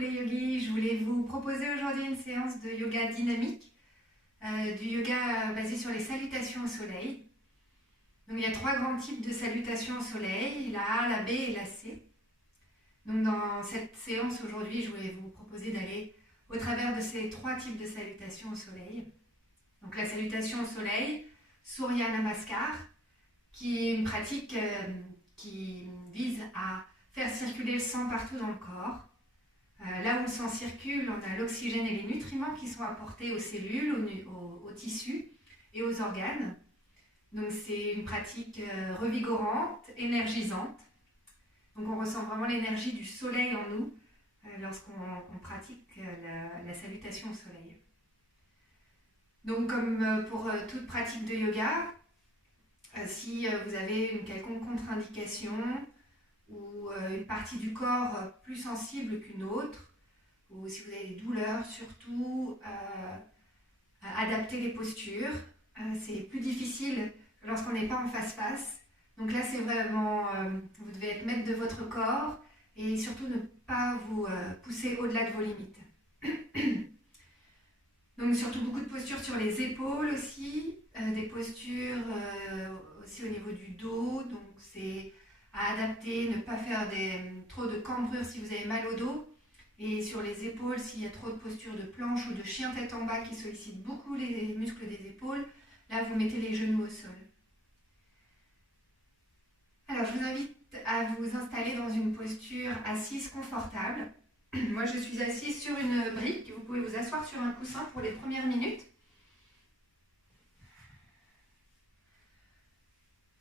les yogis, je voulais vous proposer aujourd'hui une séance de yoga dynamique, du yoga basé sur les salutations au soleil. Donc il y a 3 grands types de salutations au soleil, la A, la B et la C. Donc dans cette séance aujourd'hui, je voulais vous proposer d'aller au travers de ces 3 types de salutations au soleil. Donc la salutation au soleil, Surya Namaskar, qui est une pratique qui vise à faire circuler le sang partout dans le corps. Là où le sang circule, on a l'oxygène et les nutriments qui sont apportés aux cellules, aux tissus et aux organes. Donc c'est une pratique revigorante, énergisante. Donc on ressent vraiment l'énergie du soleil en nous lorsqu'on pratique la salutation au soleil. Donc comme pour toute pratique de yoga, si vous avez une quelconque contre-indication ou une partie du corps plus sensible qu'une autre, ou si vous avez des douleurs, surtout adapter les postures. C'est plus difficile lorsqu'on n'est pas en face-face. Donc là, c'est vraiment, vous devez être maître de votre corps et surtout ne pas vous pousser au-delà de vos limites. Donc surtout beaucoup de postures sur les épaules aussi, des postures aussi au niveau du dos. Donc c'est à adapter, ne pas faire trop de cambrures si vous avez mal au dos. Et sur les épaules, s'il y a trop de postures de planche ou de chien tête en bas qui sollicitent beaucoup les muscles des épaules, là vous mettez les genoux au sol. Alors je vous invite à vous installer dans une posture assise confortable. Moi je suis assise sur une brique, vous pouvez vous asseoir sur un coussin pour les premières minutes.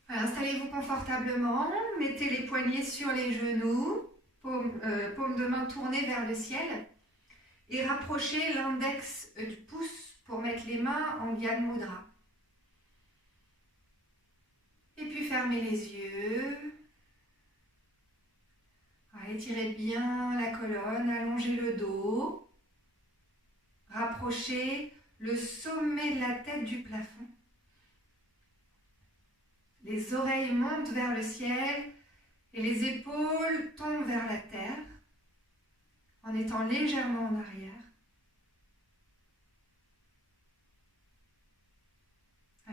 Voilà, installez-vous confortablement, mettez les poignets sur les genoux, paume de main tournée vers le ciel et rapprochez l'index du pouce pour mettre les mains en Gyan Mudra. Et puis fermez les yeux. Voilà, étirez bien la colonne, allongez le dos. Rapprochez le sommet de la tête du plafond. Les oreilles montent vers le ciel et les épaules tombent vers la terre en étant légèrement en arrière.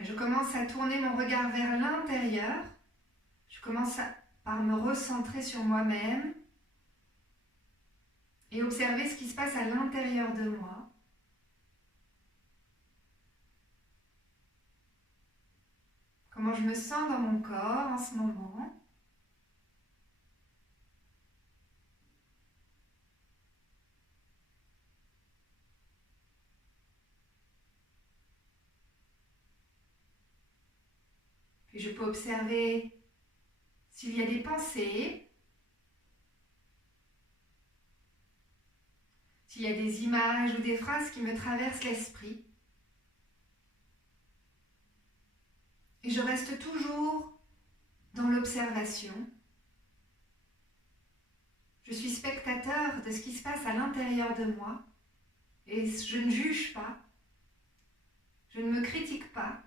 Je commence à tourner mon regard vers l'intérieur. Je commence par me recentrer sur moi-même et observer ce qui se passe à l'intérieur de moi. Comment je me sens dans mon corps en ce moment. Puis je peux observer s'il y a des pensées, s'il y a des images ou des phrases qui me traversent l'esprit. Et je reste toujours dans l'observation. Je suis spectateur de ce qui se passe à l'intérieur de moi et je ne juge pas, je ne me critique pas.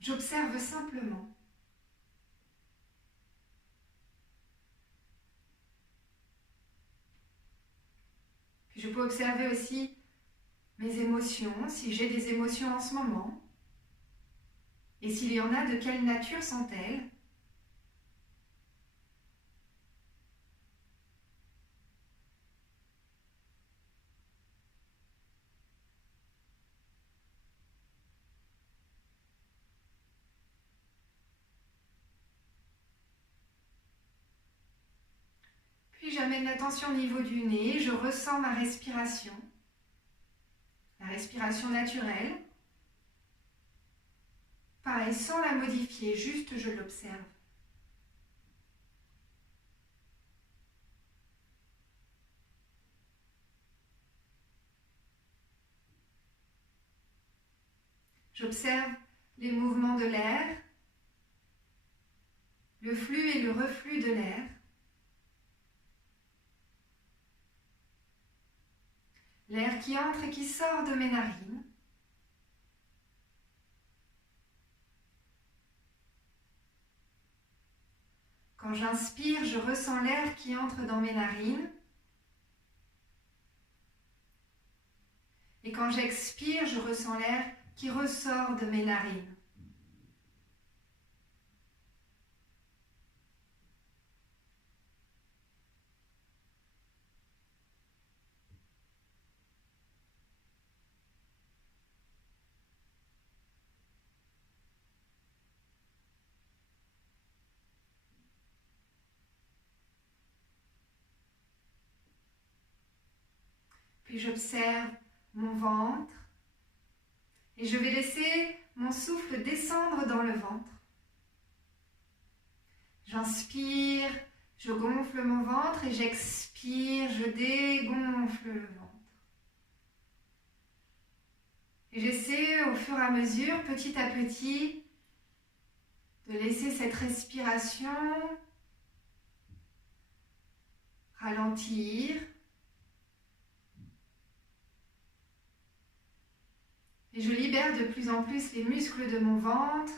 J'observe simplement. Puis je peux observer aussi mes émotions, si j'ai des émotions en ce moment. Et s'il y en a, de quelle nature sont-elles ? Puis j'amène l'attention au niveau du nez, je ressens ma respiration. La respiration naturelle. Pareil, sans la modifier, juste je l'observe. J'observe les mouvements de l'air, le flux et le reflux de l'air. L'air qui entre et qui sort de mes narines. Quand j'inspire, je ressens l'air qui entre dans mes narines. Et quand j'expire, je ressens l'air qui ressort de mes narines. Puis j'observe mon ventre et je vais laisser mon souffle descendre dans le ventre. J'inspire, je gonfle mon ventre et j'expire, je dégonfle le ventre. Et j'essaie au fur et à mesure, petit à petit, de laisser cette respiration ralentir. Et je libère de plus en plus les muscles de mon ventre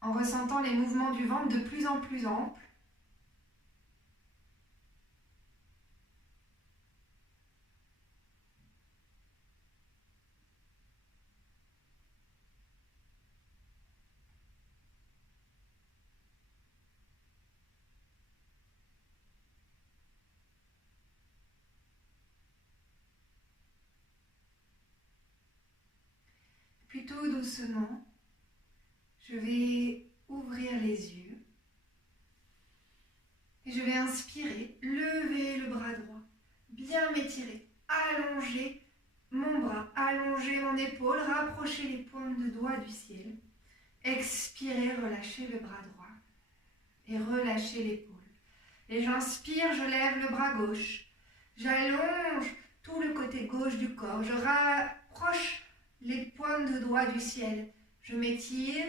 en ressentant les mouvements du ventre de plus en plus amples. Puis tout doucement, je vais ouvrir les yeux et je vais inspirer, lever le bras droit, bien m'étirer, allonger mon bras, allonger mon épaule, rapprocher les pointes de doigts du ciel. Expirer, relâcher le bras droit et relâcher l'épaule. Et j'inspire, je lève le bras gauche, j'allonge tout le côté gauche du corps, je rapproche les pointes de doigts du ciel. Je m'étire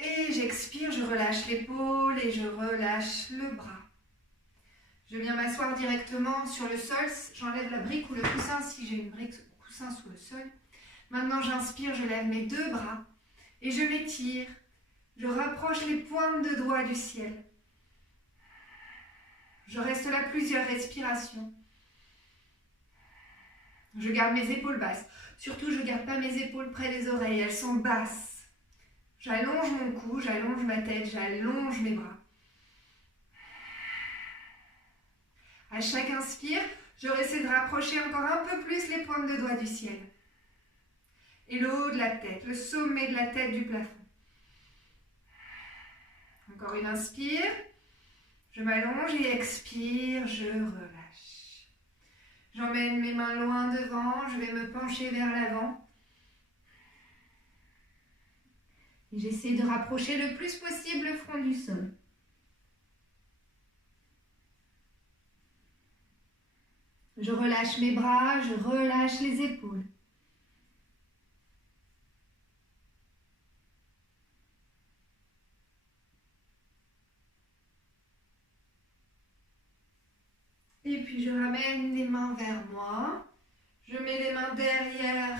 et j'expire, je relâche l'épaule et je relâche le bras. Je viens m'asseoir directement sur le sol, j'enlève la brique ou le coussin si j'ai une brique ou coussin sous le sol. Maintenant j'inspire, je lève mes deux bras et je m'étire. Je rapproche les pointes de doigts du ciel. Je reste là plusieurs respirations. Je garde mes épaules basses. Surtout, je ne garde pas mes épaules près des oreilles, elles sont basses. J'allonge mon cou, j'allonge ma tête, j'allonge mes bras. À chaque inspire, je essaie de rapprocher encore un peu plus les pointes de doigts du ciel. Et le haut de la tête, le sommet de la tête du plafond. Encore une inspire. Je m'allonge et expire, je relâche. J'emmène mes mains loin devant, je vais me pencher vers l'avant. Et j'essaie de rapprocher le plus possible le front du sol. Je relâche mes bras, je relâche les épaules. Et puis je ramène les mains vers moi. Je mets les mains derrière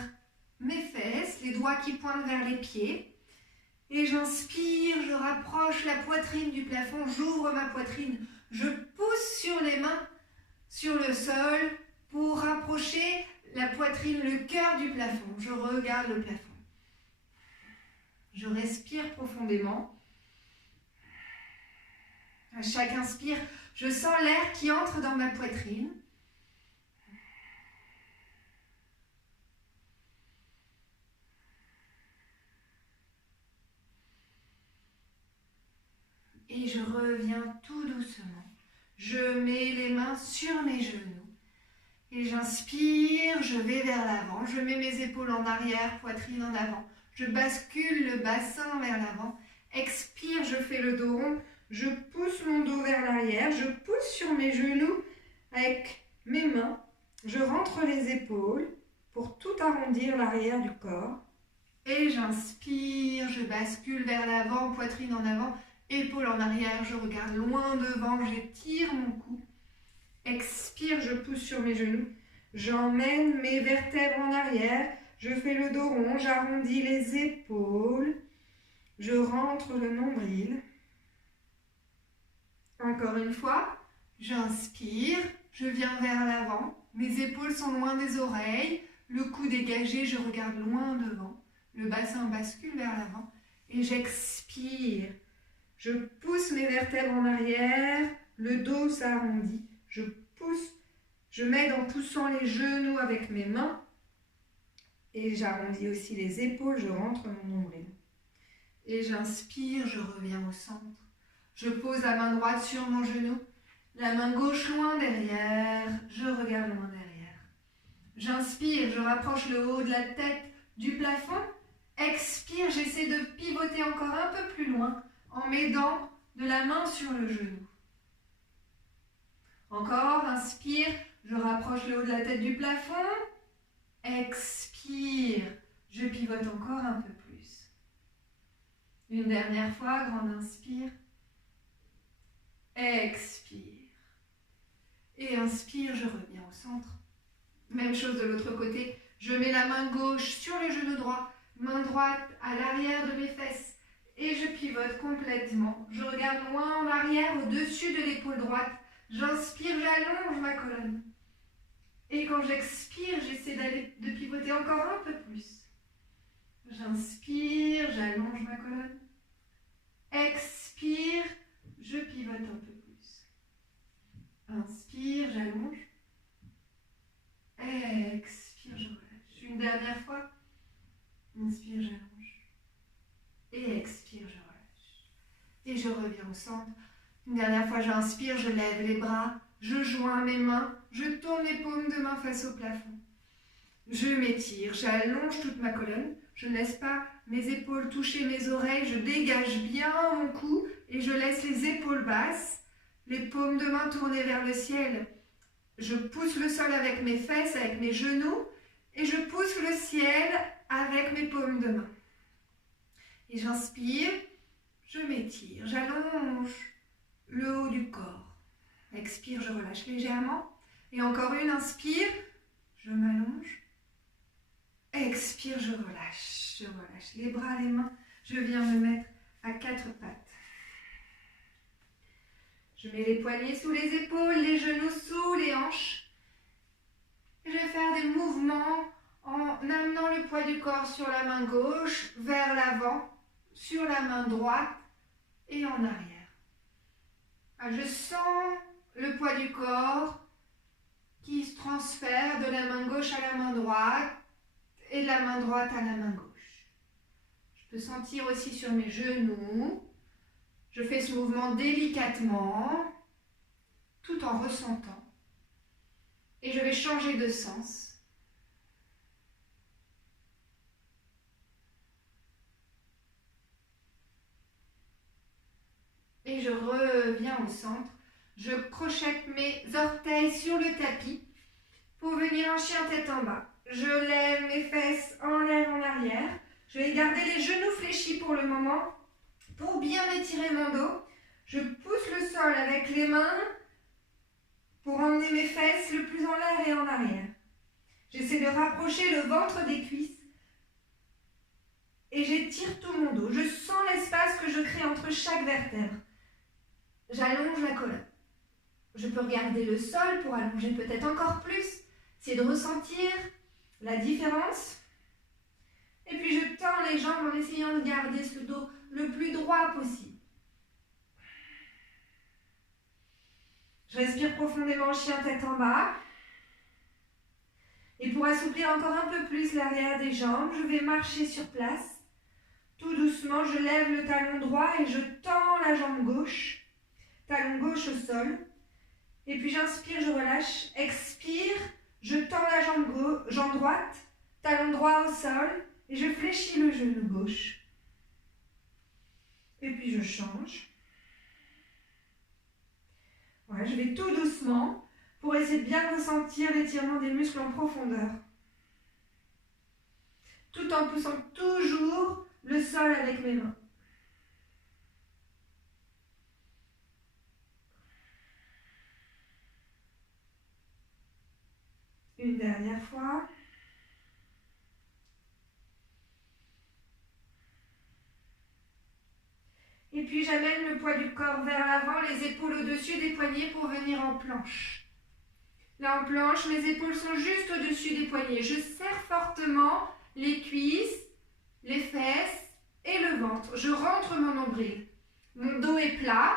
mes fesses, les doigts qui pointent vers les pieds. Et j'inspire, je rapproche la poitrine du plafond, j'ouvre ma poitrine. Je pousse sur les mains, sur le sol, pour rapprocher la poitrine, le cœur du plafond. Je regarde le plafond. Je respire profondément. À chaque inspire, je sens l'air qui entre dans ma poitrine. Et je reviens tout doucement. Je mets les mains sur mes genoux. Et j'inspire, je vais vers l'avant. Je mets mes épaules en arrière, poitrine en avant. Je bascule le bassin vers l'avant. Expire, je fais le dos rond. Je pousse mon dos vers l'arrière. Je pousse sur mes genoux avec mes mains. Je rentre les épaules pour tout arrondir l'arrière du corps. Et j'inspire, je bascule vers l'avant, poitrine en avant. Épaules en arrière, je regarde loin devant, j'étire mon cou. Expire, je pousse sur mes genoux. J'emmène mes vertèbres en arrière. Je fais le dos rond, j'arrondis les épaules. je rentre le nombril. Encore une fois, j'inspire, je viens vers l'avant, mes épaules sont loin des oreilles, le cou dégagé, je regarde loin devant, le bassin bascule vers l'avant et j'expire. Je pousse mes vertèbres en arrière, le dos s'arrondit, je pousse, je m'aide en poussant les genoux avec mes mains et j'arrondis aussi les épaules, je rentre mon nombril. Et j'inspire, je reviens au centre. Je pose la main droite sur mon genou, la main gauche loin derrière, je regarde loin derrière. J'inspire, je rapproche le haut de la tête du plafond. Expire, j'essaie de pivoter encore un peu plus loin en m'aidant de la main sur le genou. Encore, inspire, je rapproche le haut de la tête du plafond. Expire, je pivote encore un peu plus. Une dernière fois, grande inspire. Expire. Et inspire, je reviens au centre. Même chose de l'autre côté. Je mets la main gauche sur le genou droit, main droite à l'arrière de mes fesses. Et je pivote complètement. Je regarde loin en arrière, au-dessus de l'épaule droite. J'inspire, j'allonge ma colonne. Et quand j'expire, j'essaie de pivoter encore un peu plus. J'inspire, j'allonge ma colonne. Expire, je pivote un peu plus. Inspire, j'allonge. Expire, je relâche. Une dernière fois. Inspire, j'allonge. Et expire, je relâche. Et je reviens au centre. Une dernière fois, j'inspire, je lève les bras. Je joins mes mains. Je tourne les paumes de main face au plafond. Je m'étire, j'allonge toute ma colonne. Je ne laisse pas mes épaules toucher mes oreilles. Je dégage bien mon cou et je laisse les épaules basses. Les paumes de main tournées vers le ciel. Je pousse le sol avec mes fesses, avec mes genoux. Et je pousse le ciel avec mes paumes de main. Et j'inspire, je m'étire, j'allonge le haut du corps. Expire, je relâche légèrement. Et encore une, inspire, je m'allonge. Expire, je relâche les bras, les mains. Je viens me mettre à quatre pattes. Je mets les poignets sous les épaules, les genoux sous les hanches. Je vais faire des mouvements en amenant le poids du corps sur la main gauche, vers l'avant, sur la main droite et en arrière. Je sens le poids du corps qui se transfère de la main gauche à la main droite et de la main droite à la main gauche. Je peux sentir aussi sur mes genoux. Je fais ce mouvement délicatement, tout en ressentant. Et je vais changer de sens. Et je reviens au centre. Je crochette mes orteils sur le tapis pour venir en chien tête en bas. Je lève mes fesses en l'air, en arrière. Je vais garder les genoux fléchis pour le moment pour bien étirer mon dos. Je pousse le sol avec les mains pour emmener mes fesses le plus en l'air et en arrière. J'essaie de rapprocher le ventre des cuisses et j'étire tout mon dos. Je sens l'espace que je crée entre chaque vertèbre. J'allonge la colonne. Je peux regarder le sol pour allonger peut-être encore plus. C'est de ressentir la différence. Et puis je tends les jambes en essayant de garder ce dos le plus droit possible. Je respire profondément, chien tête en bas. Et pour assouplir encore un peu plus l'arrière des jambes, je vais marcher sur place. Tout doucement, je lève le talon droit et je tends la jambe gauche. Talon gauche au sol. Et puis j'inspire, je relâche. Expire, je tends la jambe droite. Talon droit au sol. Et je fléchis le genou gauche. Et puis je change. Voilà, je vais tout doucement pour essayer de bien ressentir l'étirement des muscles en profondeur. Tout en poussant toujours le sol avec mes mains. Une dernière fois. puis j'amène le poids du corps vers l'avant, les épaules au-dessus des poignets pour venir en planche. Là en planche, mes épaules sont juste au-dessus des poignets. Je serre fortement les cuisses, les fesses et le ventre. Je rentre mon nombril. Mon dos est plat.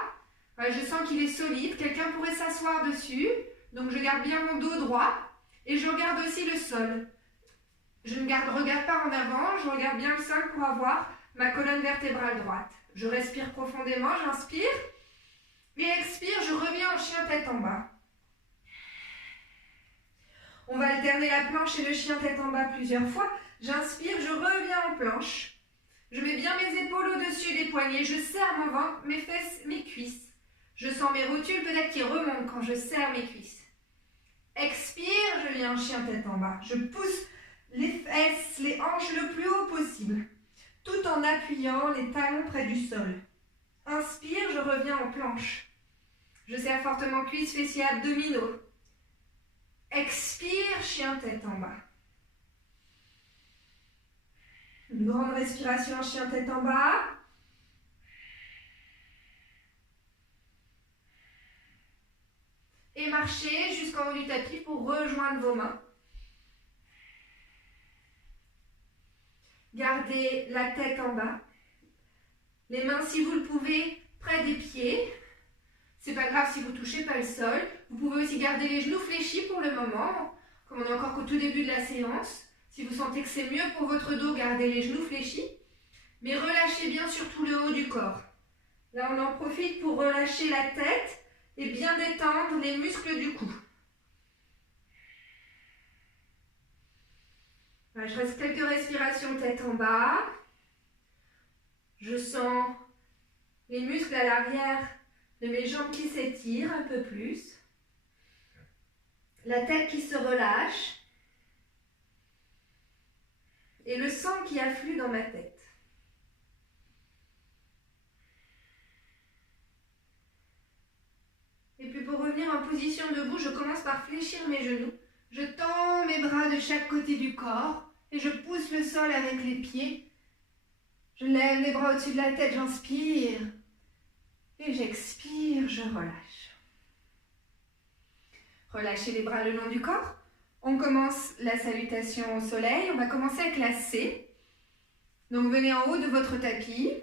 Je sens qu'il est solide. Quelqu'un pourrait s'asseoir dessus. Donc je garde bien mon dos droit. Et je regarde aussi le sol. Je ne regarde pas en avant. Je regarde bien le sol pour avoir ma colonne vertébrale droite. Je respire profondément. J'inspire. Et expire. Je reviens en chien tête en bas. On va alterner la planche et le chien tête en bas plusieurs fois. J'inspire, je reviens en planche. Je mets bien mes épaules au-dessus des poignets. Je serre mon ventre, mes fesses, mes cuisses. Je sens mes rotules peut-être qui remontent quand je serre mes cuisses. Expire, je viens en chien tête en bas. Je pousse les fesses, les hanches le plus haut possible, tout en appuyant les talons près du sol. Inspire, je reviens en planche. Je serre fortement cuisses, fessiers, abdominaux. Expire, chien tête en bas. Une grande respiration, chien tête en bas. Et marchez jusqu'en haut du tapis pour rejoindre vos mains. Gardez la tête en bas. Les mains, si vous le pouvez, près des pieds. C'est pas grave si vous ne touchez pas le sol. Vous pouvez aussi garder les genoux fléchis pour le moment, comme on est encore qu'au tout début de la séance. Si vous sentez que c'est mieux pour votre dos, gardez les genoux fléchis. Mais relâchez bien surtout le haut du corps. Là, on en profite pour relâcher la tête et bien détendre les muscles du cou. Voilà, je reste quelques respirations tête en bas. Je sens les muscles à l'arrière de mes jambes qui s'étirent un peu plus. La tête qui se relâche. Et le sang qui afflue dans ma tête. Et puis pour revenir en position debout, je commence par fléchir mes genoux. Je tends mes bras de chaque côté du corps et je pousse le sol avec les pieds. Je lève les bras au-dessus de la tête, j'inspire. Et j'expire, je relâche. Relâchez les bras le long du corps. On commence la salutation au soleil. On va commencer avec la C. Donc venez en haut de votre tapis.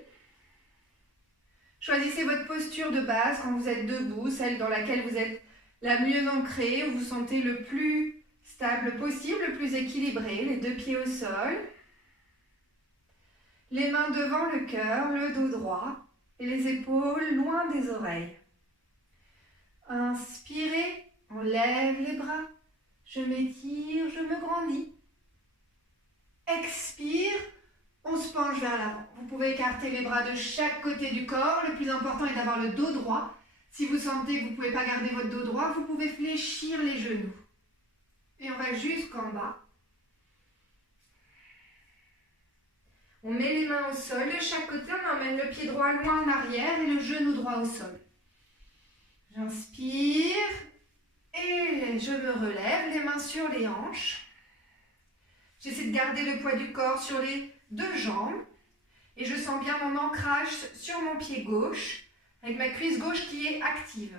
Choisissez votre posture de base quand vous êtes debout, celle dans laquelle vous êtes la mieux ancrée, où vous sentez le plus stable possible, le plus équilibré. Les deux pieds au sol. Les mains devant le cœur, le dos droit et les épaules loin des oreilles. Inspirez, on lève les bras. Je m'étire, je me grandis. Expire, on se penche vers l'avant. Vous pouvez écarter les bras de chaque côté du corps. Le plus important est d'avoir le dos droit. Si vous sentez que vous ne pouvez pas garder votre dos droit, vous pouvez fléchir les genoux. Et on va jusqu'en bas. On met les mains au sol. De chaque côté, on emmène le pied droit loin en arrière et le genou droit au sol. J'inspire. Et je me relève, les mains sur les hanches. J'essaie de garder le poids du corps sur les deux jambes. Et je sens bien mon ancrage sur mon pied gauche, avec ma cuisse gauche qui est active.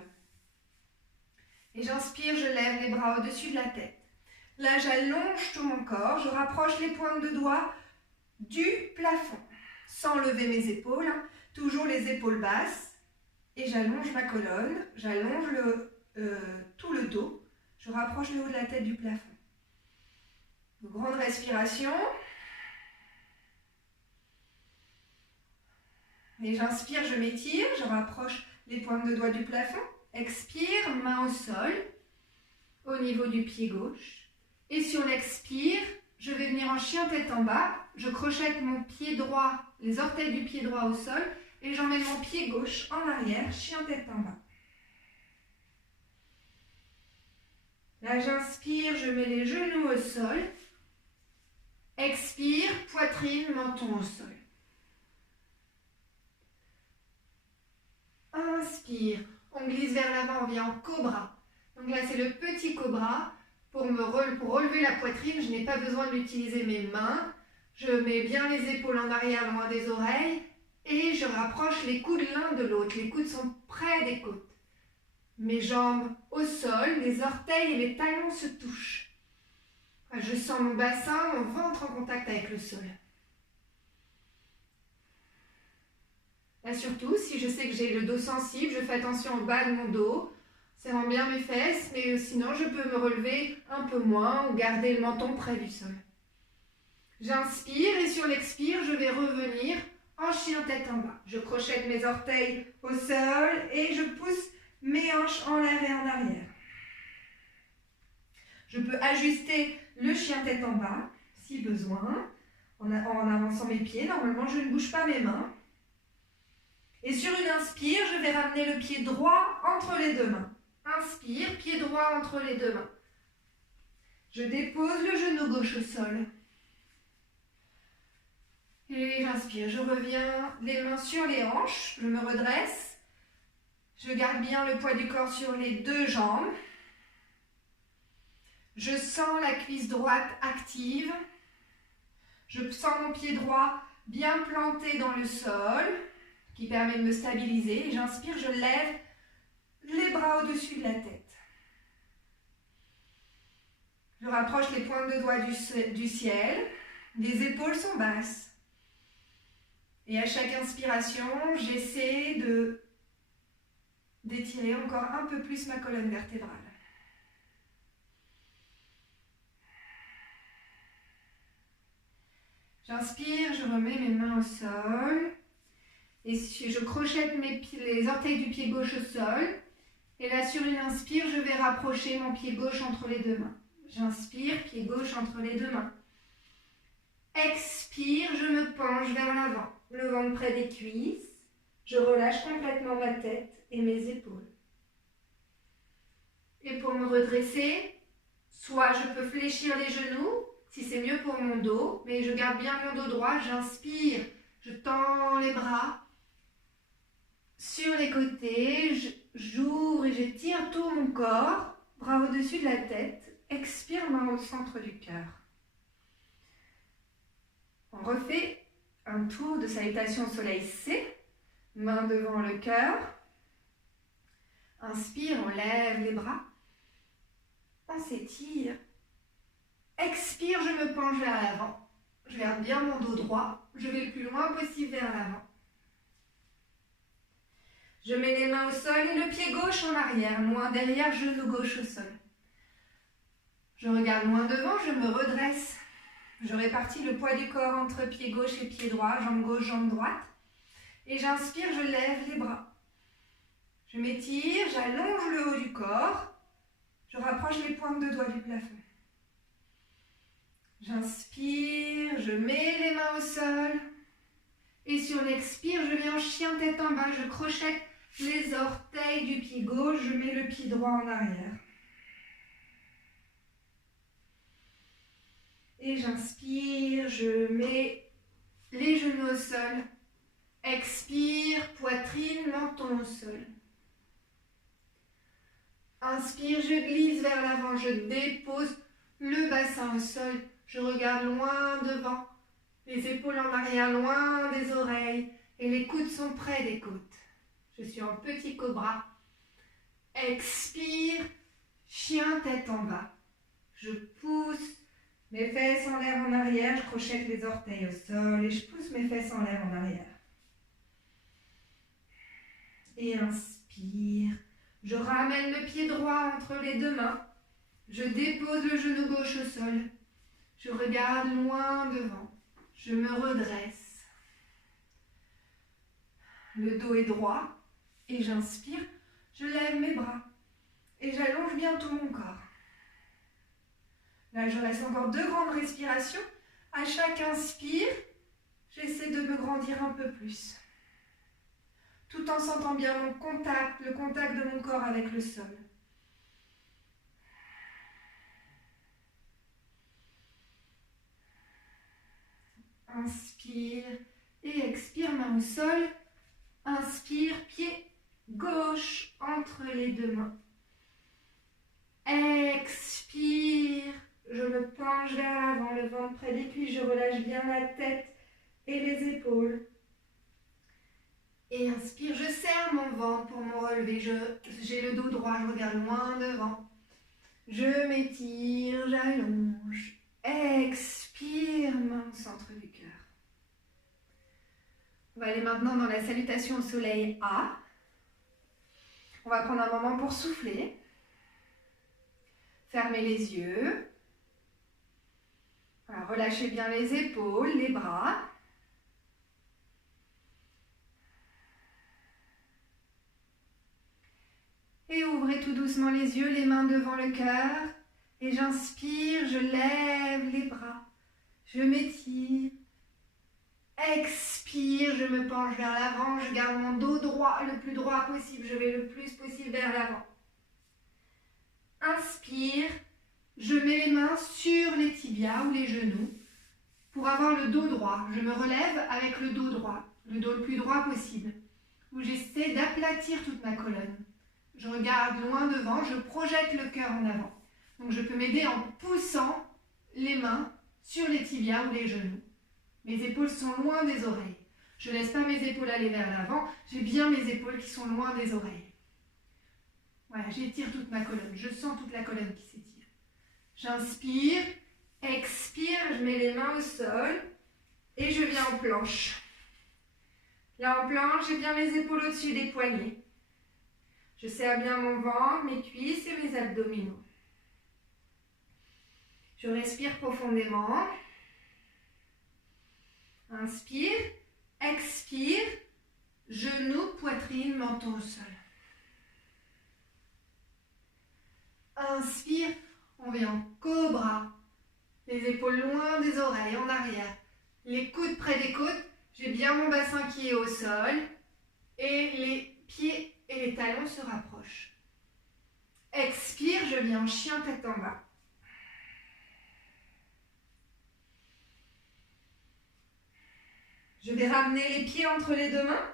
Et j'inspire, je lève les bras au-dessus de la tête. Là, j'allonge tout mon corps, je rapproche les pointes de doigts du plafond, sans lever mes épaules, hein. Toujours les épaules basses. Et j'allonge ma colonne, j'allonge tout le dos. Je rapproche le haut de la tête du plafond. Une grande respiration. Et j'inspire, je m'étire, je rapproche les pointes de doigts du plafond. Expire, main au sol, au niveau du pied gauche. Et sur l'expire, je vais venir en chien tête en bas. Je crochette mon pied droit, les orteils du pied droit au sol. Et j'emmène mon pied gauche en arrière, chien tête en bas. Là, j'inspire, je mets les genoux au sol. Expire, poitrine, menton au sol. Inspire, on glisse vers l'avant, on vient en cobra. Donc là, c'est le petit cobra. Pour relever la poitrine, je n'ai pas besoin d'utiliser mes mains. Je mets bien les épaules en arrière, loin des oreilles. Et je rapproche les coudes l'un de l'autre. Les coudes sont près des côtes. Mes jambes au sol, les orteils et les talons se touchent. Je sens mon bassin, mon ventre en contact avec le sol. Là surtout, si je sais que j'ai le dos sensible, je fais attention au bas de mon dos, serrant bien mes fesses, mais sinon je peux me relever un peu moins ou garder le menton près du sol. J'inspire et sur l'expire, je vais revenir en chien tête en bas. Je crochette mes orteils au sol et je pousse mes hanches en l'air et en arrière. Je peux ajuster le chien tête en bas, si besoin, en avançant mes pieds. Normalement, je ne bouge pas mes mains. Et sur une inspire, je vais ramener le pied droit entre les deux mains. Inspire, pied droit entre les deux mains. Je dépose le genou gauche au sol. Et j'inspire, je reviens les mains sur les hanches, je me redresse. Je garde bien le poids du corps sur les deux jambes. Je sens la cuisse droite active. Je sens mon pied droit bien planté dans le sol, qui permet de me stabiliser. Et j'inspire, je lève les bras au-dessus de la tête. Je rapproche les pointes de doigts du ciel. Les épaules sont basses. Et à chaque inspiration, j'essaie d'étirer encore un peu plus ma colonne vertébrale. J'inspire, je remets mes mains au sol. Et je crochette les orteils du pied gauche au sol. Et là, sur une inspire, je vais rapprocher mon pied gauche entre les deux mains. J'inspire, pied gauche entre les deux mains. Expire, je me penche vers l'avant. Le ventre près des cuisses. Je relâche complètement ma tête et mes épaules. Et pour me redresser, soit je peux fléchir les genoux, si c'est mieux pour mon dos, mais je garde bien mon dos droit. J'inspire, je tends les bras sur les côtés, j'ouvre et j'étire tout mon corps, bras au-dessus de la tête. Expire, main au centre du cœur. On refait un tour de salutation au soleil C, main devant le cœur. Inspire, on lève les bras. On s'étire. Expire, je me penche vers l'avant. Je garde bien mon dos droit. Je vais le plus loin possible vers l'avant. Je mets les mains au sol et le pied gauche en arrière, loin derrière, genou gauche au sol. Je regarde loin devant, je me redresse. Je répartis le poids du corps entre pied gauche et pied droit, jambe gauche, jambe droite. Et j'inspire, je lève les bras. Je m'étire, j'allonge le haut du corps. Je rapproche les pointes de doigts du plafond. J'inspire, je mets les mains au sol. Et sur l'expire, je viens en chien tête en bas. Je crochette les orteils du pied gauche. Je mets le pied droit en arrière. Et j'inspire, je mets les genoux au sol. Expire, poitrine, menton au sol. Inspire, je glisse vers l'avant, je dépose le bassin au sol. Je regarde loin devant, les épaules en arrière, loin des oreilles et les coudes sont près des côtes. Je suis en petit cobra. Expire, chien tête en bas. Je pousse mes fesses en l'air en arrière, je crochette les orteils au sol et je pousse mes fesses en l'air en arrière. Et inspire, je ramène le pied droit entre les deux mains. Je dépose le genou gauche au sol. Je regarde loin devant. Je me redresse. Le dos est droit et j'inspire. Je lève mes bras et j'allonge bien tout mon corps. Là, je laisse encore 2 grandes respirations. À chaque inspire, j'essaie de me grandir un peu plus. Tout en sentant bien mon contact, le contact de mon corps avec le sol. Inspire et expire, main au sol. Inspire, pied gauche entre les deux mains. Expire, je me penche vers l'avant, le ventre près des cuisses, je relâche bien la tête et les épaules. Et inspire, je serre mon ventre pour me relever. J'ai le dos droit, je regarde loin devant. Je m'étire, j'allonge. Expire, main au centre du cœur. On va aller maintenant dans la salutation au soleil A. On va prendre un moment pour souffler. Fermez les yeux. Voilà, relâchez bien les épaules, les bras. Et ouvrez tout doucement les yeux, les mains devant le cœur. Et j'inspire, je lève les bras. Je m'étire. Expire, je me penche vers l'avant. Je garde mon dos droit, le plus droit possible. Je vais le plus possible vers l'avant. Inspire, je mets les mains sur les tibias ou les genoux pour avoir le dos droit. Je me relève avec le dos droit, le dos le plus droit possible, où j'essaie d'aplatir toute ma colonne. Je regarde loin devant, je projette le cœur en avant. Donc je peux m'aider en poussant les mains sur les tibias ou les genoux. Mes épaules sont loin des oreilles. Je ne laisse pas mes épaules aller vers l'avant, j'ai bien mes épaules qui sont loin des oreilles. Voilà, j'étire toute ma colonne, je sens toute la colonne qui s'étire. J'inspire, expire, je mets les mains au sol et je viens en planche. Là en planche, j'ai bien mes épaules au-dessus des poignets. Je serre bien mon ventre, mes cuisses et mes abdominaux. Je respire profondément. Inspire, expire, genoux, poitrine, menton au sol. Inspire, on vient en cobra. Les épaules loin des oreilles, en arrière. Les coudes près des côtes. J'ai bien mon bassin qui est au sol. Et les pieds et les talons se rapprochent. Expire, je viens en chien tête en bas. Je vais ramener les pieds entre les deux mains.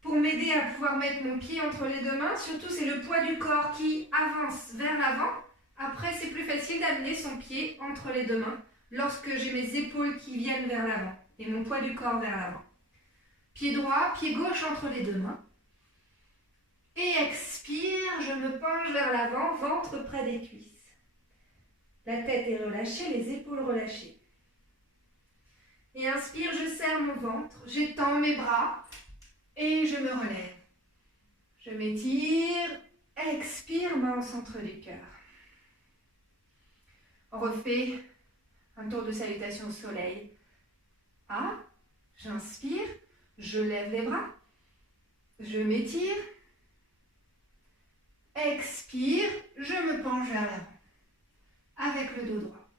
Pour m'aider à pouvoir mettre mon pied entre les deux mains, surtout c'est le poids du corps qui avance vers l'avant. Après, c'est plus facile d'amener son pied entre les deux mains lorsque j'ai mes épaules qui viennent vers l'avant et mon poids du corps vers l'avant. Pied droit, pied gauche entre les deux mains. Et expire, je me penche vers l'avant, ventre près des cuisses. La tête est relâchée, les épaules relâchées. Et inspire, je serre mon ventre, j'étends mes bras. Et je me relève. Je m'étire, expire, main au centre du cœur. On refait un tour de salutation au soleil. A, j'inspire, je lève les bras, je m'étire, expire, je me penche vers l'avant, avec le dos droit.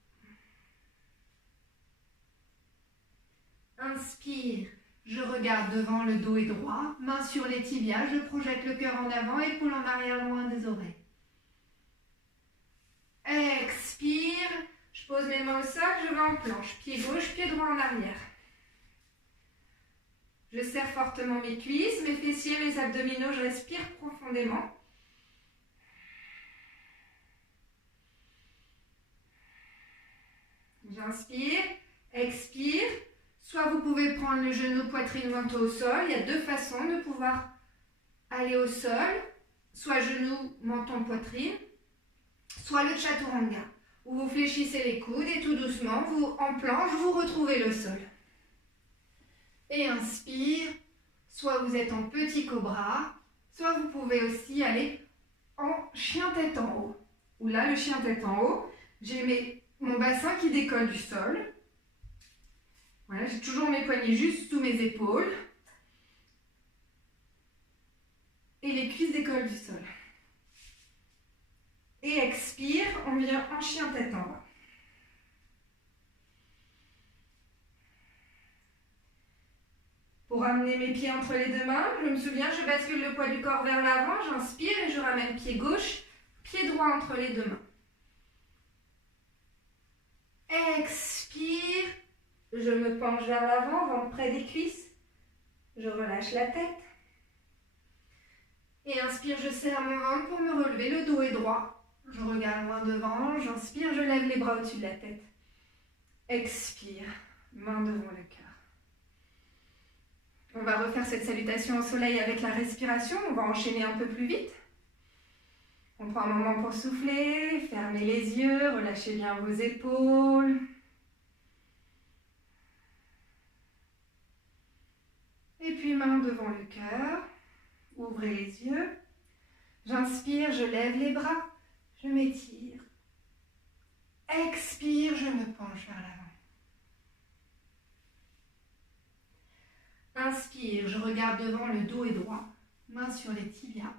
Inspire. Je regarde devant, le dos est droit, main sur les tibias, je projette le cœur en avant, épaule en arrière loin des oreilles. Expire, je pose mes mains au sol, je vais en planche, pied gauche, pied droit en arrière. Je serre fortement mes cuisses, mes fessiers, mes abdominaux, je respire profondément. J'inspire, expire. Soit vous pouvez prendre le genou, poitrine, menton au sol. Il y a deux façons de pouvoir aller au sol. Soit genou, menton, poitrine. Soit le chaturanga, où vous fléchissez les coudes et tout doucement, en planche, vous retrouvez le sol. Et inspire. Soit vous êtes en petit cobra, soit vous pouvez aussi aller en chien tête en haut. Où là, le chien tête en haut, j'ai mon bassin qui décolle du sol. Voilà, j'ai toujours mes poignets juste sous mes épaules. Et les cuisses décollent du sol. Et expire, on vient en chien tête en bas. Pour ramener mes pieds entre les deux mains, je me souviens, je bascule le poids du corps vers l'avant, j'inspire et je ramène pied gauche, pied droit entre les deux mains. Expire. Je me penche vers l'avant, ventre près des cuisses. Je relâche la tête. Et inspire, je serre mon ventre pour me relever. Le dos est droit. Je regarde loin devant. J'inspire, je lève les bras au-dessus de la tête. Expire, main devant le cœur. On va refaire cette salutation au soleil avec la respiration. On va enchaîner un peu plus vite. On prend un moment pour souffler, fermez les yeux, relâchez bien vos épaules. Et puis main devant le cœur, ouvrez les yeux. J'inspire, je lève les bras, je m'étire. Expire, je me penche vers l'avant. Inspire, je regarde devant, le dos est droit, main sur les tibias,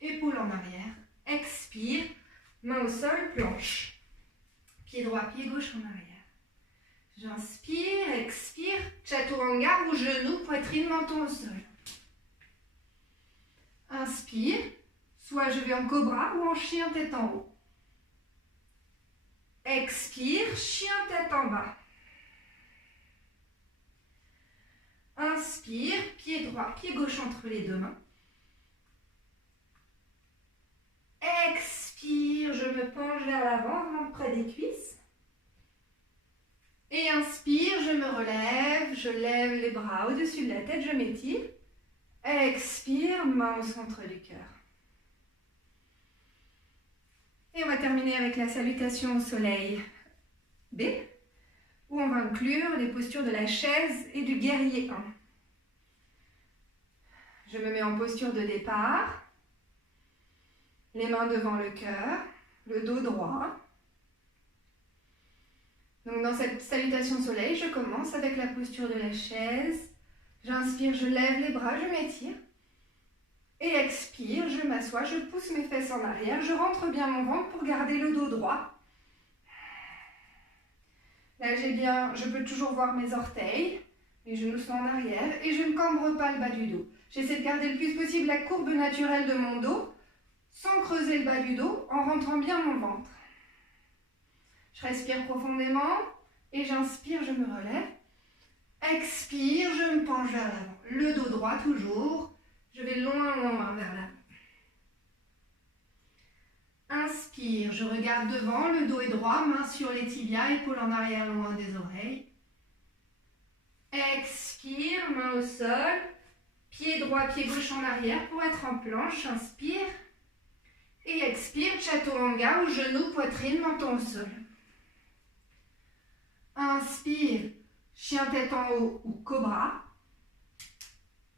épaules en arrière. Expire, main au sol, planche. Pied droit, pied gauche en arrière. J'inspire, expire, chaturanga ou genou, poitrine, menton au sol. Inspire, soit je vais en cobra ou en chien tête en haut. Expire, chien tête en bas. Inspire, pied droit, pied gauche entre les deux mains. Expire, je me penche vers l'avant, main près des cuisses. Et inspire, je me relève, je lève les bras au-dessus de la tête, je m'étire. Expire, main au centre du cœur. Et on va terminer avec la salutation au soleil B, où on va inclure les postures de la chaise et du guerrier 1. Je me mets en posture de départ, les mains devant le cœur, le dos droit. Donc dans cette salutation soleil, je commence avec la posture de la chaise. J'inspire, je lève les bras, je m'étire. Et expire, je m'assois, je pousse mes fesses en arrière, je rentre bien mon ventre pour garder le dos droit. Là je peux toujours voir mes orteils, mes genoux sont en arrière et je ne cambre pas le bas du dos. J'essaie de garder le plus possible la courbe naturelle de mon dos, sans creuser le bas du dos, en rentrant bien mon ventre. Je respire profondément et j'inspire, je me relève. Expire, je me penche vers l'avant. Le dos droit toujours. Je vais loin vers l'avant. Inspire, je regarde devant, le dos est droit, main sur les tibias, épaules en arrière loin des oreilles. Expire, main au sol, pied droit, pied gauche en arrière pour être en planche. Inspire et expire, chaturanga ou genou, poitrine, menton au sol. Inspire, chien tête en haut ou cobra.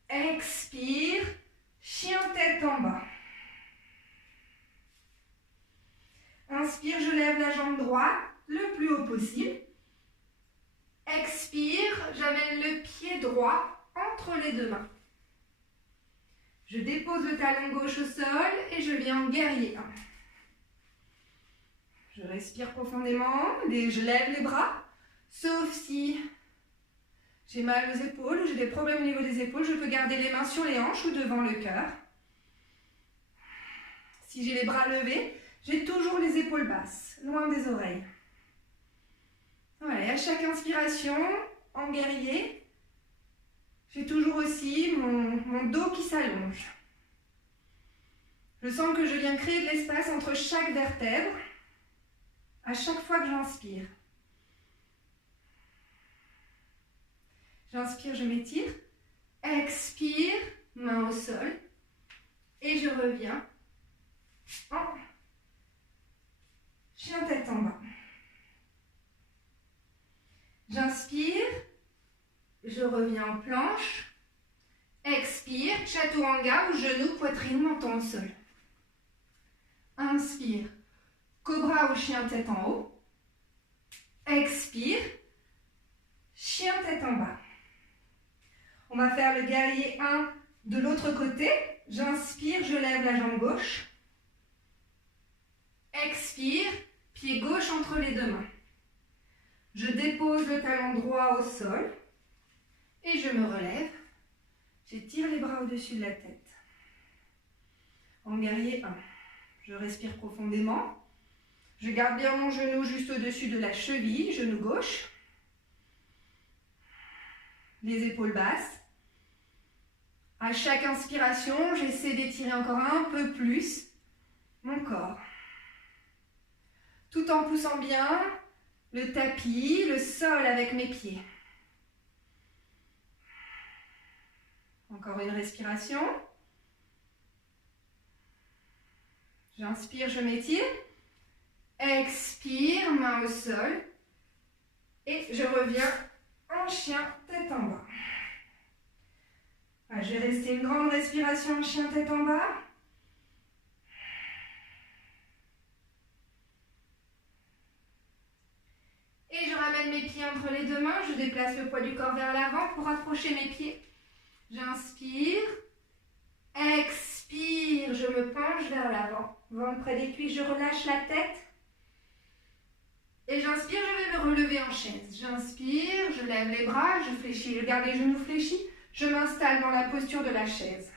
Expire, chien tête en bas. Inspire, je lève la jambe droite le plus haut possible. Expire, j'amène le pied droit entre les deux mains. Je dépose le talon gauche au sol et je viens en guerrier 1. Je respire profondément, je lève les bras, sauf si j'ai mal aux épaules ou j'ai des problèmes au niveau des épaules, je peux garder les mains sur les hanches ou devant le cœur. Si j'ai les bras levés, j'ai toujours les épaules basses, loin des oreilles. Voilà, et à chaque inspiration, en guerrier, j'ai toujours aussi mon dos qui s'allonge. Je sens que je viens créer de l'espace entre chaque vertèbre à chaque fois que j'inspire. J'inspire, je m'étire. Expire, main au sol. Et je reviens en chien tête en bas. J'inspire, je reviens en planche. Expire, chaturanga ou genou, poitrine, menton au sol. Inspire, cobra ou chien tête en haut. Expire, chien tête en bas. On va faire le guerrier 1 de l'autre côté. J'inspire, je lève la jambe gauche. Expire, pied gauche entre les deux mains. Je dépose le talon droit au sol et je me relève. J'étire les bras au-dessus de la tête. En guerrier 1. Je respire profondément. Je garde bien mon genou juste au-dessus de la cheville, genou gauche. Les épaules basses. À chaque inspiration, j'essaie d'étirer encore un peu plus mon corps. Tout en poussant bien le tapis, le sol avec mes pieds. Encore une respiration. J'inspire, je m'étire. Expire, main au sol. Et je reviens en chien, tête en bas. Voilà, je vais rester une grande respiration en chien, tête en bas. Et je ramène mes pieds entre les deux mains. Je déplace le poids du corps vers l'avant pour rapprocher mes pieds. J'inspire. Expire, je me penche vers l'avant. Ventre près des cuisses, je relâche la tête. Et j'inspire, je vais me relever en chaise. J'inspire, je lève les bras, je fléchis, je garde les genoux fléchis. Je m'installe dans la posture de la chaise.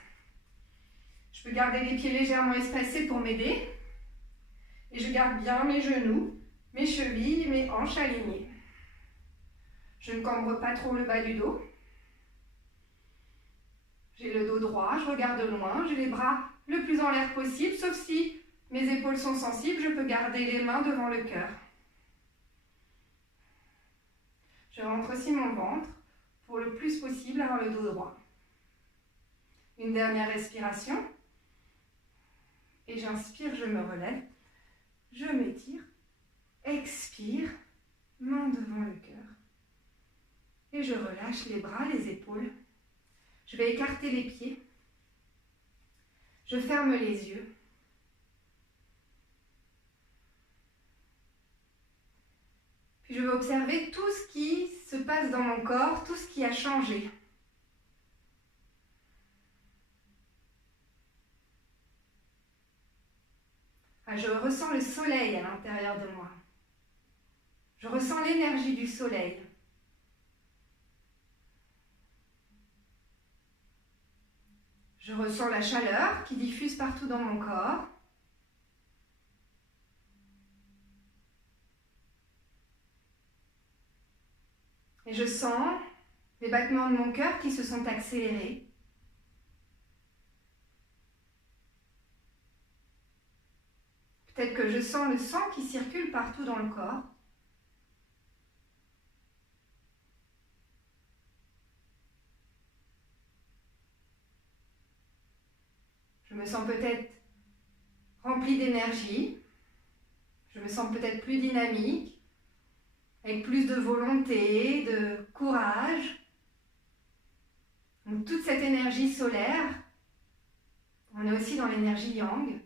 Je peux garder les pieds légèrement espacés pour m'aider. Et je garde bien mes genoux, mes chevilles, mes hanches alignées. Je ne cambre pas trop le bas du dos. J'ai le dos droit, je regarde loin, j'ai les bras le plus en l'air possible, sauf si mes épaules sont sensibles, je peux garder les mains devant le cœur. Je rentre aussi mon ventre pour le plus possible avoir le dos droit. Une dernière respiration. Et j'inspire, je me relève, je m'étire, expire, main devant le cœur. Et je relâche les bras, les épaules. Je vais écarter les pieds. Je ferme les yeux. Puis je vais observer tout ce qui se passe dans mon corps, tout ce qui a changé. Je ressens le soleil à l'intérieur de moi. Je ressens l'énergie du soleil. Je ressens la chaleur qui diffuse partout dans mon corps. Et je sens les battements de mon cœur qui se sont accélérés. Peut-être que je sens le sang qui circule partout dans le corps. Je me sens peut-être remplie d'énergie. Je me sens peut-être plus dynamique, avec plus de volonté, de courage. Donc toute cette énergie solaire, on est aussi dans l'énergie yang.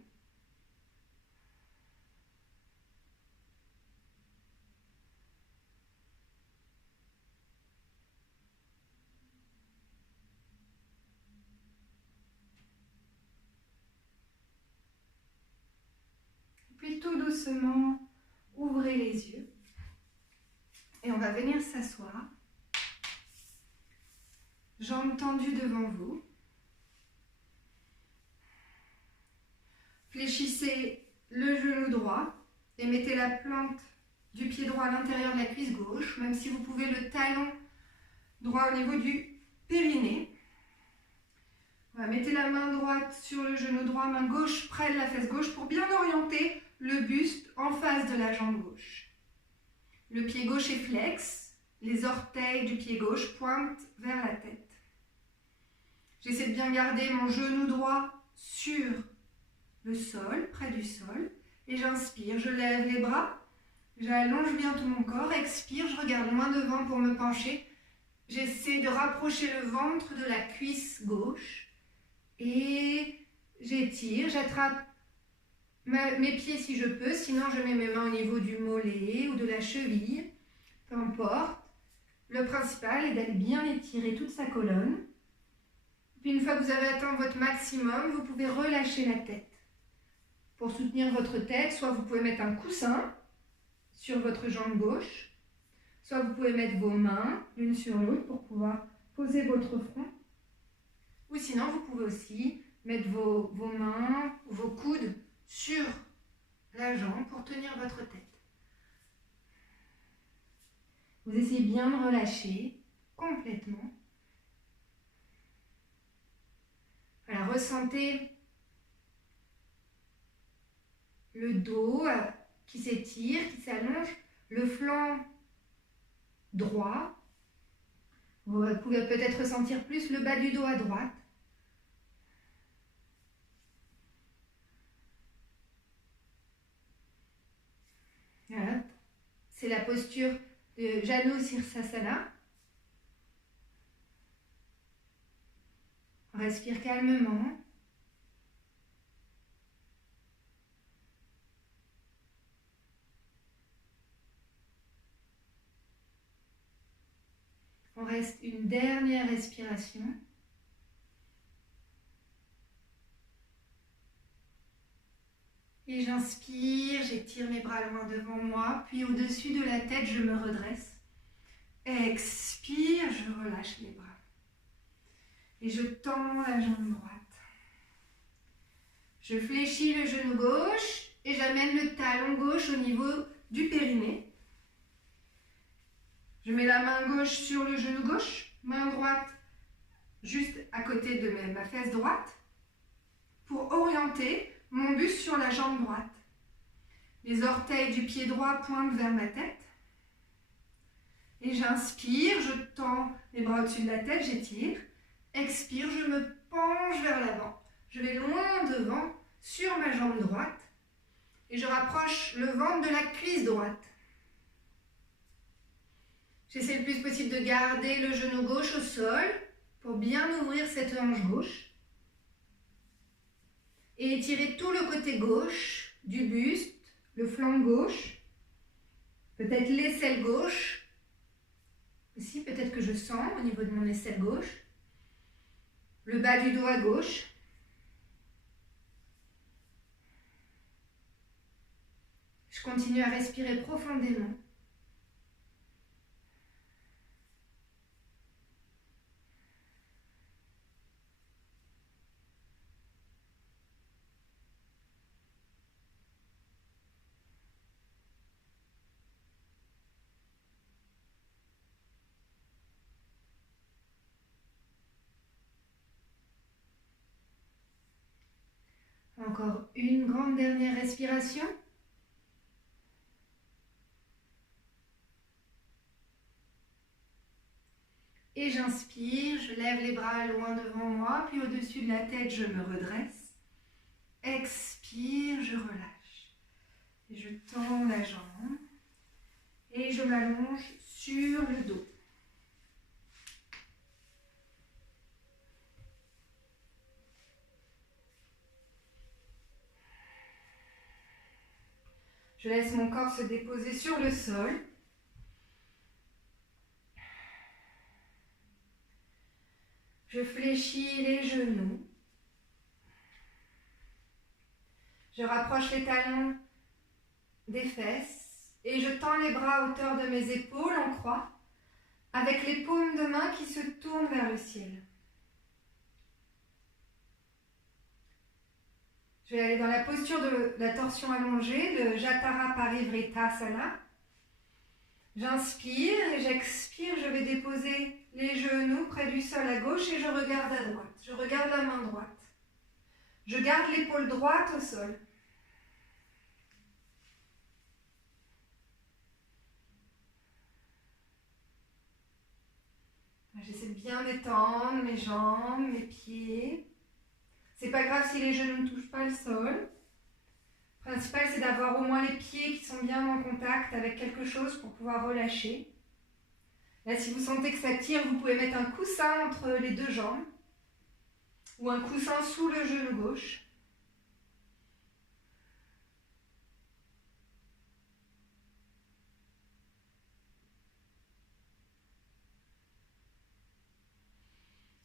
Puis tout doucement, ouvrez les yeux et on va venir s'asseoir. Jambes tendues devant vous. Fléchissez le genou droit et mettez la plante du pied droit à l'intérieur de la cuisse gauche, même si vous pouvez le talon droit au niveau du périnée. Voilà, mettez la main droite sur le genou droit, main gauche près de la fesse gauche pour bien orienter le buste en face de la jambe gauche. Le pied gauche est flex, les orteils du pied gauche pointent vers la tête. J'essaie de bien garder mon genou droit sur le sol, près du sol, et j'inspire, je lève les bras, j'allonge bien tout mon corps, expire, je regarde loin devant pour me pencher, j'essaie de rapprocher le ventre de la cuisse gauche, et j'étire, j'attrape mes pieds si je peux, sinon je mets mes mains au niveau du mollet ou de la cheville, peu importe. Le principal est d'aller bien étirer toute sa colonne. Puis une fois que vous avez atteint votre maximum, vous pouvez relâcher la tête. Pour soutenir votre tête, soit vous pouvez mettre un coussin sur votre jambe gauche, soit vous pouvez mettre vos mains l'une sur l'autre pour pouvoir poser votre front. Ou sinon, vous pouvez aussi mettre vos mains, vos coudes sur la jambe pour tenir votre tête. Vous essayez bien de relâcher complètement. Voilà, ressentez le dos qui s'étire, qui s'allonge, le flanc droit. Vous pouvez peut-être ressentir plus le bas du dos à droite. C'est la posture de Janu Sirsasana. On respire calmement. On reste une dernière respiration. Et j'inspire, j'étire mes bras loin devant moi, puis au-dessus de la tête, je me redresse. Expire, je relâche les bras. Et je tends la jambe droite. Je fléchis le genou gauche et j'amène le talon gauche au niveau du périnée. Je mets la main gauche sur le genou gauche, main droite juste à côté de ma fesse droite pour orienter mon buste sur la jambe droite. Les orteils du pied droit pointent vers ma tête. Et j'inspire, je tends les bras au-dessus de la tête, j'étire. Expire, je me penche vers l'avant. Je vais loin devant sur ma jambe droite et je rapproche le ventre de la cuisse droite. J'essaie le plus possible de garder le genou gauche au sol pour bien ouvrir cette hanche gauche et étirer tout le côté gauche du buste, le flanc gauche, peut-être l'aisselle gauche, aussi peut-être que je sens au niveau de mon aisselle gauche, le bas du dos à gauche. Je continue à respirer profondément. Encore une grande dernière respiration. Et j'inspire, je lève les bras loin devant moi, puis au-dessus de la tête, je me redresse. Expire, je relâche. Et je tends la jambe. Et je m'allonge sur le dos. Je laisse mon corps se déposer sur le sol. Je fléchis les genoux. Je rapproche les talons des fesses et je tends les bras à hauteur de mes épaules en croix, avec les paumes de main qui se tournent vers le ciel. Je vais aller dans la posture de la torsion allongée, de Jatara Parivritasana. J'inspire et j'expire, je vais déposer les genoux près du sol à gauche et je regarde à droite. Je regarde la main droite. Je garde l'épaule droite au sol. J'essaie de bien détendre mes jambes, mes pieds. C'est pas grave si les genoux ne touchent pas le sol. Le principal, c'est d'avoir au moins les pieds qui sont bien en contact avec quelque chose pour pouvoir relâcher. Là, si vous sentez que ça tire, vous pouvez mettre un coussin entre les deux jambes ou un coussin sous le genou gauche.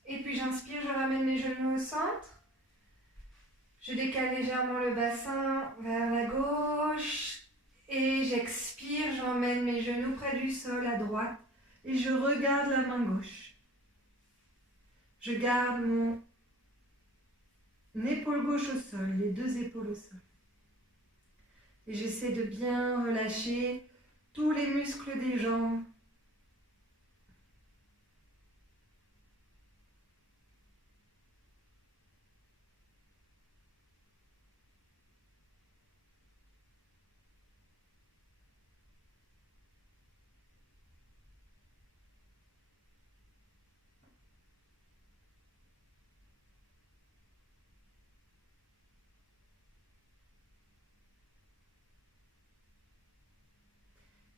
Et puis j'inspire, je ramène les genoux au centre. Je décale légèrement le bassin vers la gauche. Et j'expire, j'emmène mes genoux près du sol à droite. Et je regarde la main gauche. Je garde mon épaule gauche au sol, les deux épaules au sol. Et j'essaie de bien relâcher tous les muscles des jambes.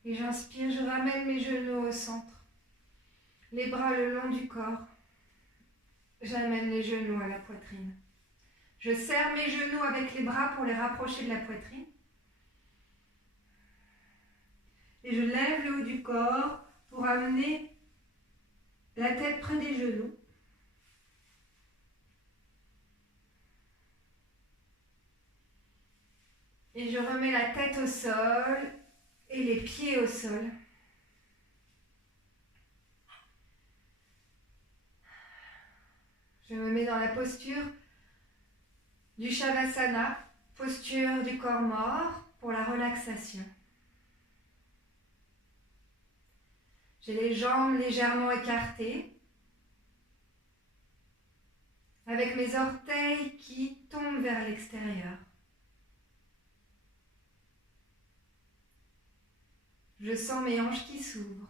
Et j'inspire, je ramène mes genoux au centre. Les bras le long du corps. J'amène les genoux à la poitrine. Je serre mes genoux avec les bras pour les rapprocher de la poitrine. Et je lève le haut du corps pour amener la tête près des genoux. Et je remets la tête au sol et les pieds au sol. Je me mets dans la posture du Shavasana, posture du corps mort pour la relaxation. J'ai les jambes légèrement écartées, avec mes orteils qui tombent vers l'extérieur. Je sens mes hanches qui s'ouvrent.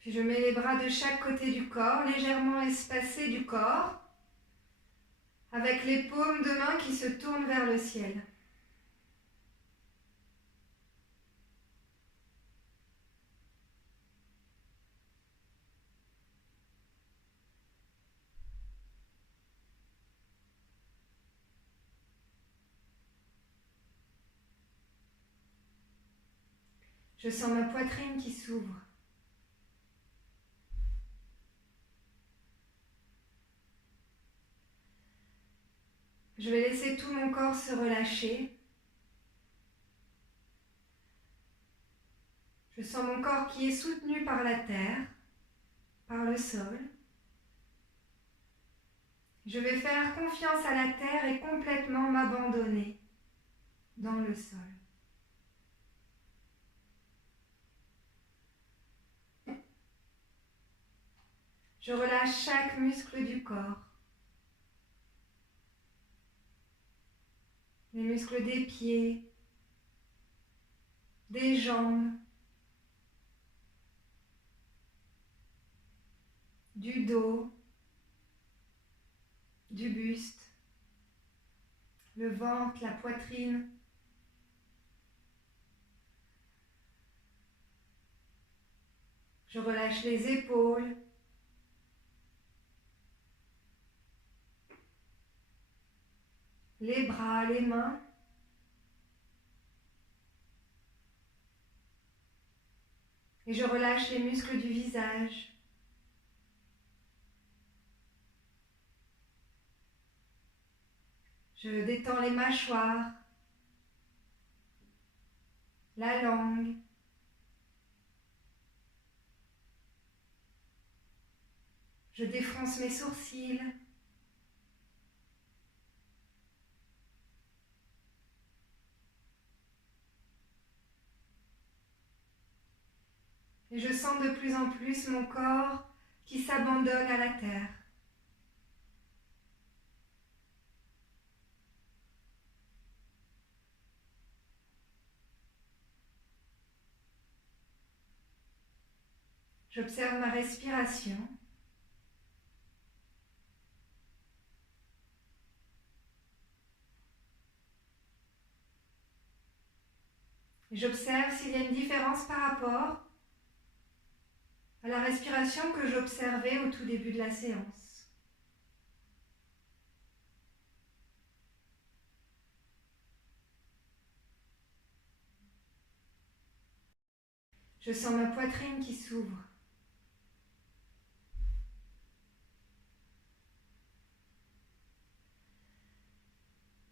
Puis je mets les bras de chaque côté du corps, légèrement espacés du corps, avec les paumes de main qui se tournent vers le ciel. Je sens ma poitrine qui s'ouvre. Je vais laisser tout mon corps se relâcher. Je sens mon corps qui est soutenu par la terre, par le sol. Je vais faire confiance à la terre et complètement m'abandonner dans le sol. Je relâche chaque muscle du corps. Les muscles des pieds, des jambes, du dos, du buste, le ventre, la poitrine. Je relâche les épaules, les bras, les mains. Et je relâche les muscles du visage. Je détends les mâchoires, la langue. Je défronce mes sourcils. Et je sens de plus en plus mon corps qui s'abandonne à la terre. J'observe ma respiration. J'observe s'il y a une différence par rapport à la respiration que j'observais au tout début de la séance. Je sens ma poitrine qui s'ouvre.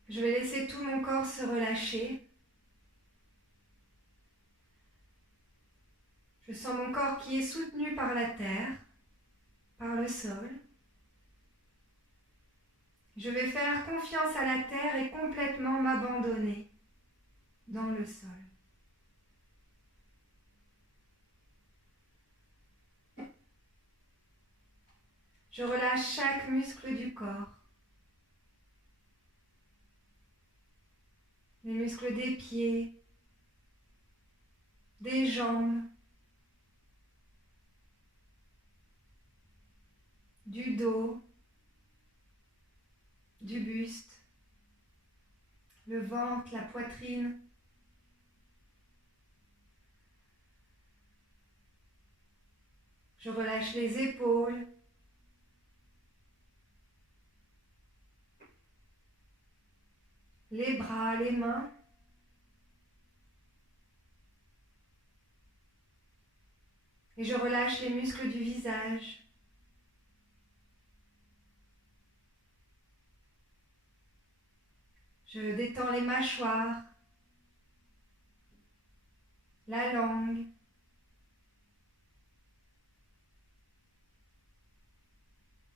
Je vais laisser tout mon corps se relâcher. Je sens mon corps qui est soutenu par la terre, par le sol. Je vais faire confiance à la terre et complètement m'abandonner dans le sol. Je relâche chaque muscle du corps. Les muscles des pieds, des jambes, du dos, du buste, le ventre, la poitrine. Je relâche les épaules. Les bras, les mains. Et je relâche les muscles du visage. Je détends les mâchoires, la langue.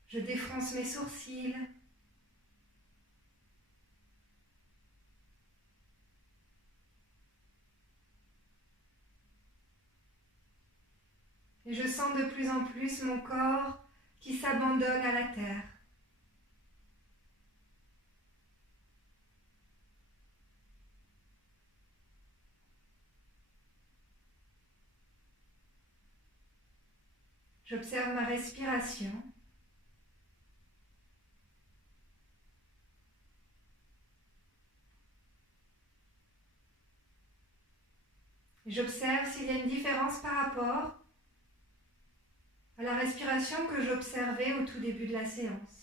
Je défronce mes sourcils. Et je sens de plus en plus mon corps qui s'abandonne à la terre. J'observe ma respiration. J'observe s'il y a une différence par rapport à la respiration que j'observais au tout début de la séance.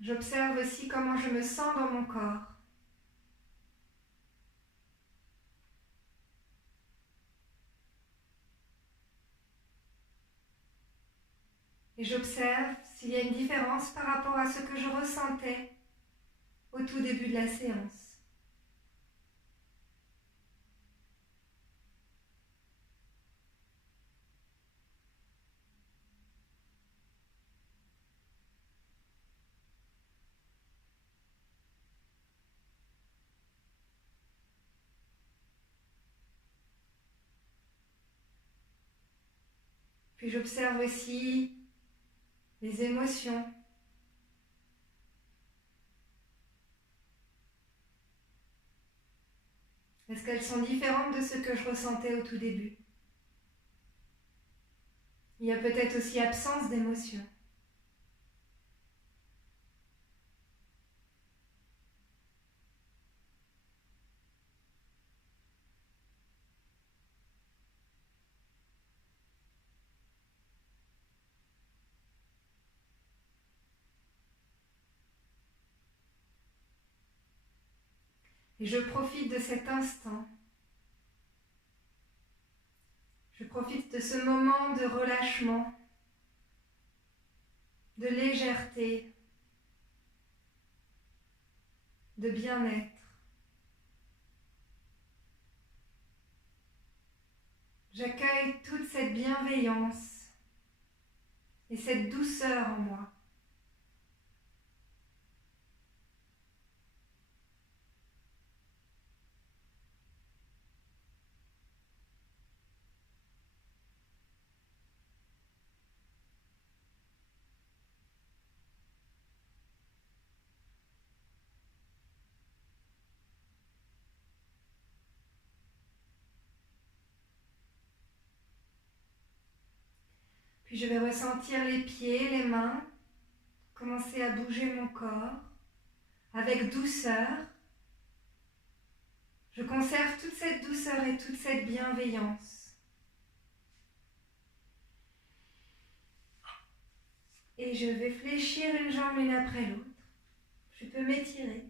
J'observe aussi comment je me sens dans mon corps. Et j'observe s'il y a une différence par rapport à ce que je ressentais au tout début de la séance. Puis j'observe aussi les émotions. Est-ce qu'elles sont différentes de ce que je ressentais au tout début? Il y a peut-être aussi absence d'émotion. Et je profite de cet instant. Je profite de ce moment de relâchement, de légèreté, de bien-être. J'accueille toute cette bienveillance et cette douceur en moi. Puis je vais ressentir les pieds, les mains, commencer à bouger mon corps avec douceur. Je conserve toute cette douceur et toute cette bienveillance. Et je vais fléchir une jambe l'une après l'autre. Je peux m'étirer.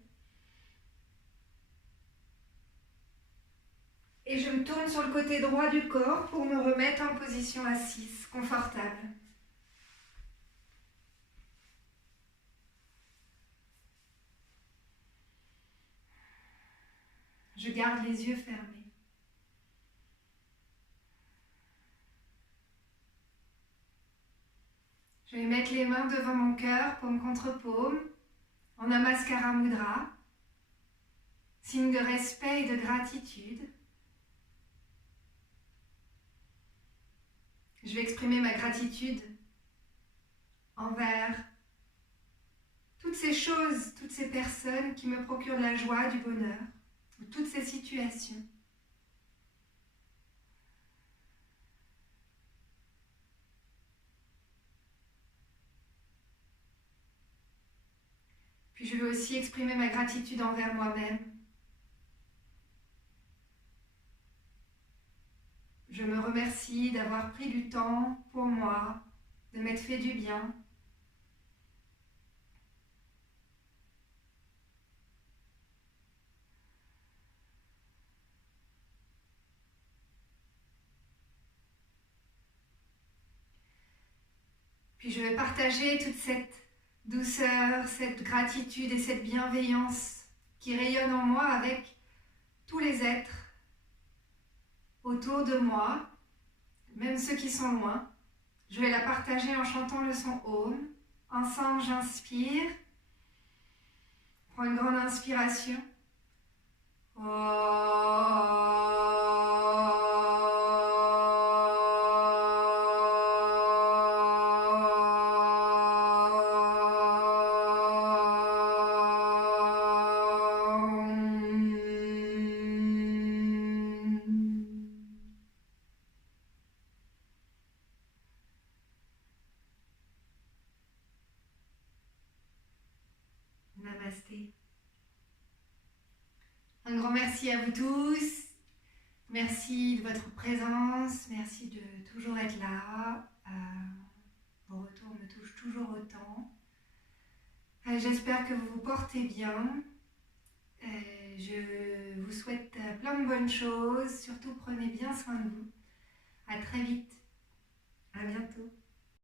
Et je me tourne sur le côté droit du corps pour me remettre en position assise, confortable. Je garde les yeux fermés. Je vais mettre les mains devant mon cœur, paume contre paume, en Namaskara Mudra, signe de respect et de gratitude. Je vais exprimer ma gratitude envers ces choses, toutes ces personnes qui me procurent de la joie, du bonheur, ou toutes ces situations. Puis je veux aussi exprimer ma gratitude envers moi-même. Je me remercie d'avoir pris du temps pour moi, de m'être fait du bien. Puis je vais partager toute cette douceur, cette gratitude et cette bienveillance qui rayonne en moi avec tous les êtres autour de moi, même ceux qui sont loin. Je vais la partager en chantant le son Om. Ensemble, j'inspire. Prends une grande inspiration. Namasté. Un grand merci à vous tous. Merci de votre présence. Merci de toujours être là. Vos retours me touchent toujours autant. J'espère que vous vous portez bien. Je vous souhaite plein de bonnes choses. Surtout, prenez bien soin de vous.